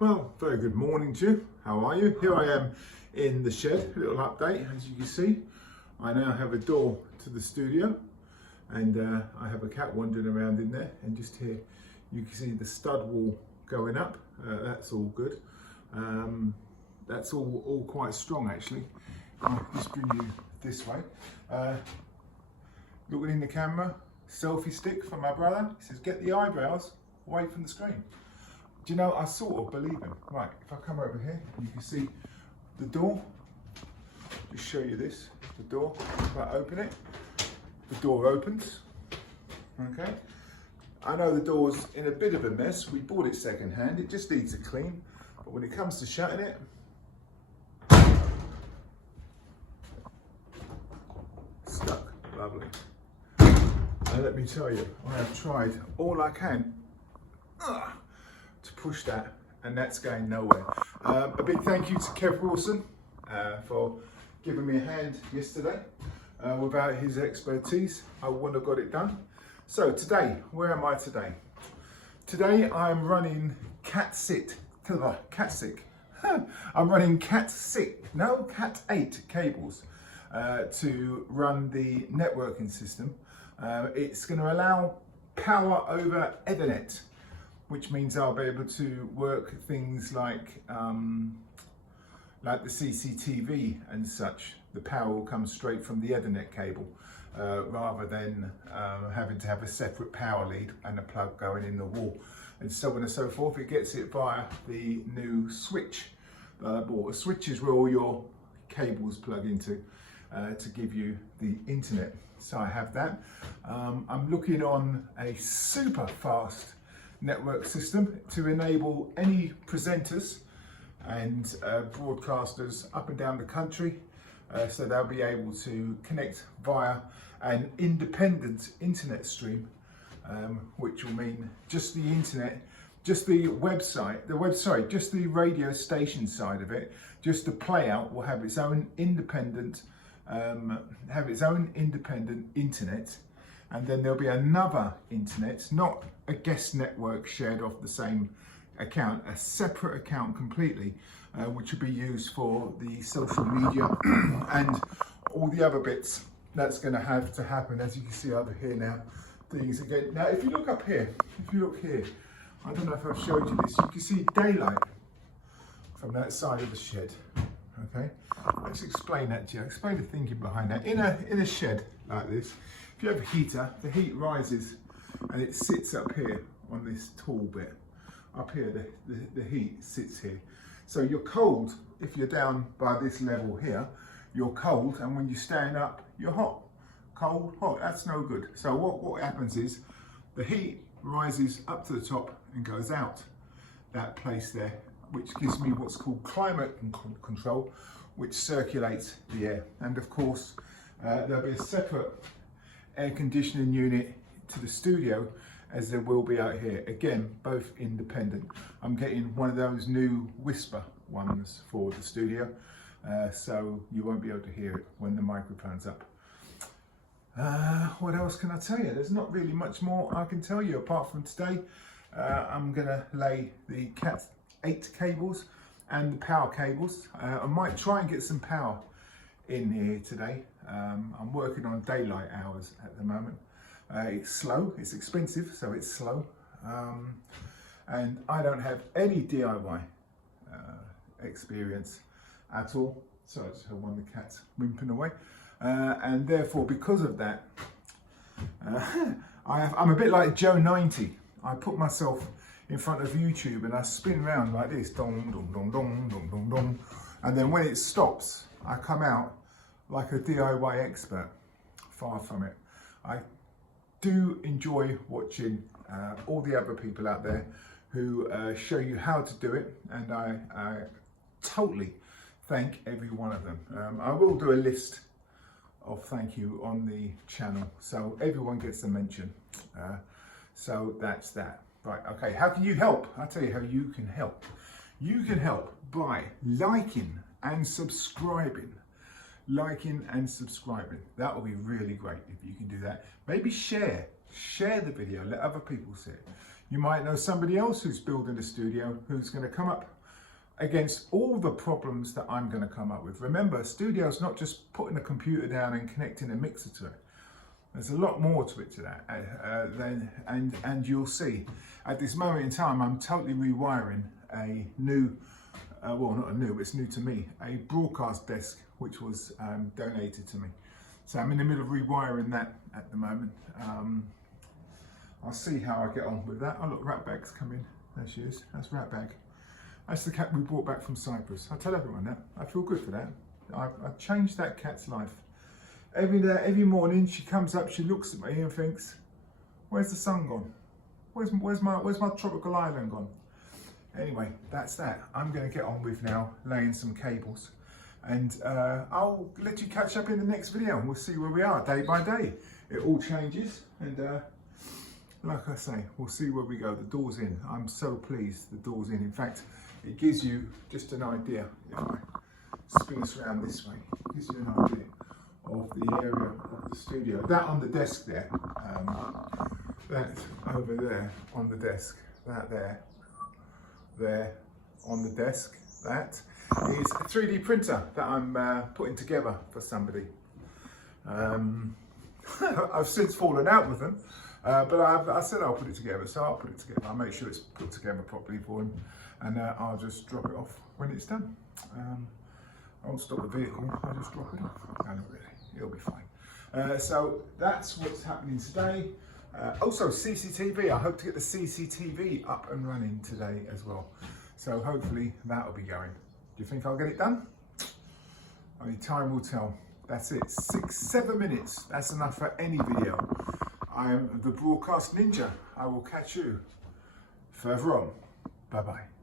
Well, very good morning to you. How are you? Here I am in the shed, a little update. As you can see, I now have a door to the studio and I have a cat wandering around in there, and just here you can see the stud wall going up. That's all good. That's all quite strong actually. I'll just bring you this way. Looking in the camera, selfie stick from my brother. He says, get the eyebrows away from the screen. Do you know, I sort of believe him. Right, if I come over here, you can see the door. Just show you this, the door. If I open it, the door opens, okay? I know the door's in a bit of a mess. We bought it second-hand, it just needs a clean. But when it comes to shutting it, stuck, lovely. And let me tell you, I have tried all I can to push that, and that's going nowhere. A big thank you to Kev Wilson for giving me a hand yesterday. Without his expertise, I wouldn't have got it done. So today, where am I today? Today I'm running Cat 8 cables to run the networking system. It's going to allow power over Ethernet, which means I'll be able to work things like the CCTV and such. The power will come straight from the Ethernet cable rather than having to have a separate power lead and a plug going in the wall and so on and so forth. It gets it via the new switch that I bought. A switch is where all your cables plug into to give you the internet. So I have that. I'm looking on a super fast network system to enable any presenters and broadcasters up and down the country, so they'll be able to connect via an independent internet stream, which will mean just the internet, just the website, just the radio station side of it, just the play out will have its own independent internet. And then there'll be another internet, not a guest network shared off the same account, a separate account completely, which will be used for the social media and all the other bits. That's going to have to happen, as you can see over here now. Things again. Now, if you look up here, I don't know if I've showed you this. You can see daylight from that side of the shed. Okay, let's explain that to you. Explain the thinking behind that. In a shed like this, if you have a heater, the heat rises and it sits up here on this tall bit. Up here, the heat sits here. So you're cold if you're down by this level here. You're cold, and when you stand up, you're hot. Cold, hot, that's no good. So what happens is the heat rises up to the top and goes out that place there, which gives me what's called climate control, which circulates the air. And of course, there'll be a separate air conditioning unit to the studio as there will be out here. Again, both independent. I'm getting one of those new whisper ones for the studio, so you won't be able to hear it when the microphone's up. What else can I tell you? There's not really much more I can tell you apart from today. I'm gonna lay the Cat 8 cables and the power cables. I might try and get some power in here today. I'm working on daylight hours at the moment. It's slow, it's expensive, so it's slow. And I don't have any DIY experience at all. So I just have one of the cats whimpering away. And therefore, because of that, I'm a bit like Joe 90. I put myself in front of YouTube and I spin around like this, dong, dong, dong, dong, dong, dong, dong. And then when it stops, I come out like a DIY expert. Far from it. I do enjoy watching all the other people out there who show you how to do it, and I totally thank every one of them. I will do a list of thank you on the channel, so everyone gets a mention. So that's that. Right, okay, how can you help? I'll tell you how you can help. You can help by liking and subscribing. That will be really great if you can do that. Maybe share the video, let other people see it. You might know somebody else who's building a studio who's going to come up against all the problems that I'm going to come up with. Remember, a studio's not just putting a computer down and connecting a mixer to it. There's a lot more to it to that, and you'll see. At this moment in time, I'm totally rewiring a new, well, not a new, it's new to me, a broadcast desk which was donated to me. So I'm in the middle of rewiring that at the moment. I'll see how I get on with that. Oh look, Ratbag's coming. There she is. That's Ratbag. That's the cat we brought back from Cyprus. I tell everyone that. I feel good for that. I've changed that cat's life. Every morning she comes up, she looks at me and thinks, "Where's the sun gone? Where's my tropical island gone?" Anyway, that's that. I'm going to get on with now laying some cables, and I'll let you catch up in the next video, and we'll see where we are day by day. It all changes, and like I say, we'll see where we go. The door's in. I'm so pleased the door's in. In fact, it gives you just an idea. If I spin us around this way, it gives you an idea of the area of the studio. That on the desk there, that over there on the desk, that there on the desk, that is a 3D printer that I'm putting together for somebody. I've since fallen out with them, but I said I'll put it together, so I'll put it together. I'll make sure it's put together properly for him, and I'll just drop it off when it's done. I won't stop the vehicle, I'll just drop it off. No, not really, it'll be fine. So that's what's happening today. Also CCTV, I hope to get the CCTV up and running today as well. So hopefully that'll be going. Do you think I'll get it done? Only time will tell. That's it, 6-7 minutes. That's enough for any video. I am the Broadcast Ninja. I will catch you further on. Bye-bye.